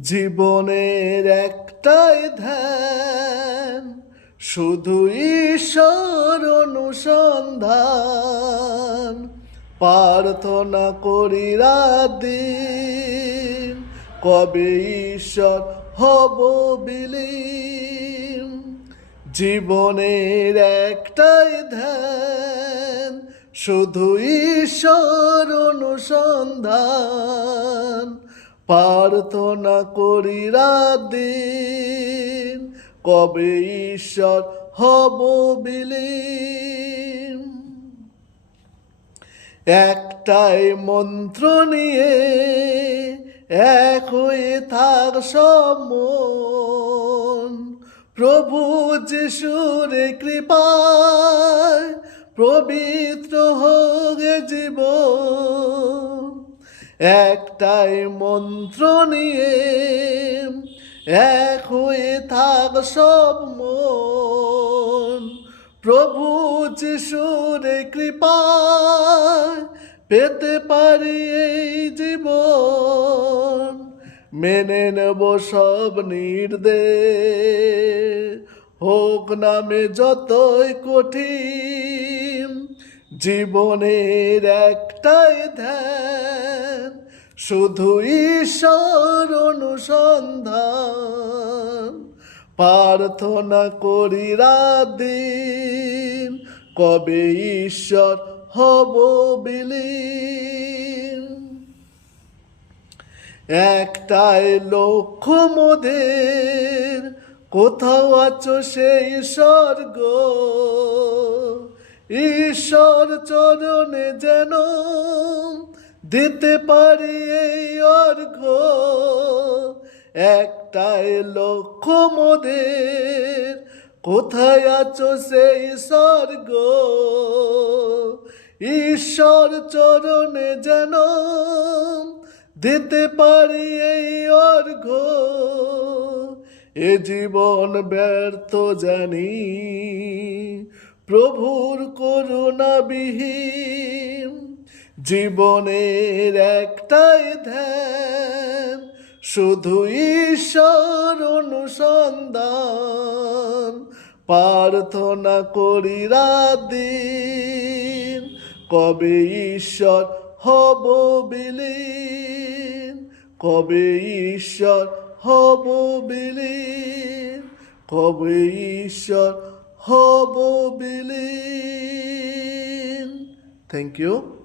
জীবনের একটাই ধ্যান, শুধু ঈশ্বর অনুসন্ধান। প্রার্থনা করি রাত দিন, কবে ঈশ্বর হব বিলীন। জীবনের একটাই ধ্যান, শুধু ঈশ্বর অনুসন্ধান। প্রার্থনা করি রাত দিন, কবে ঈশ্বর হব বিলীন। একটাই মন্ত্র নিয়ে এক হয়ে থাক সব মন। প্রভু যিশুর কৃপায় পবিত্র হোক জীবন। একটাই মন্ত্র নিয়ে এক হয়ে থাক সব মন। প্রভু যিশুর কৃপায় পেতে পারি এই জীবন। মেনে নেব সব নির্দেশ, হোক নামে যতই কঠিন। জীবনের একটাই ধ্যান, শুধু ঈশ্বর অনুসন্ধান। প্রার্থনা করি রাত দিন, কবে ঈশ্বর হব বিলীন। একটাই লক্ষ্য মোদের, কোথাও আছো সেই স্বর্গ। ঈশ্বর চরণে যেন দিতে পারি এই অর্ঘ্য। একটাই লক্ষ্য মোদের, কোথায় আছো সেই স্বর্গ। ঈশ্বর চরণে যেন দিতে পারি এই অর্ঘ্য। এ জীবন ব্যর্থ জানি, প্রভুর করুণা বিহীন। জীবনের একটাই ধ্যান, শুধু ঈশ্বর অনুসন্ধান। প্রার্থনা করি রাত দিন, কবে ঈশ্বর হব বিলীন। কবে ঈশ্বর হব বিলীন, কবে ঈশ্বর হব বিলীন। Thank you.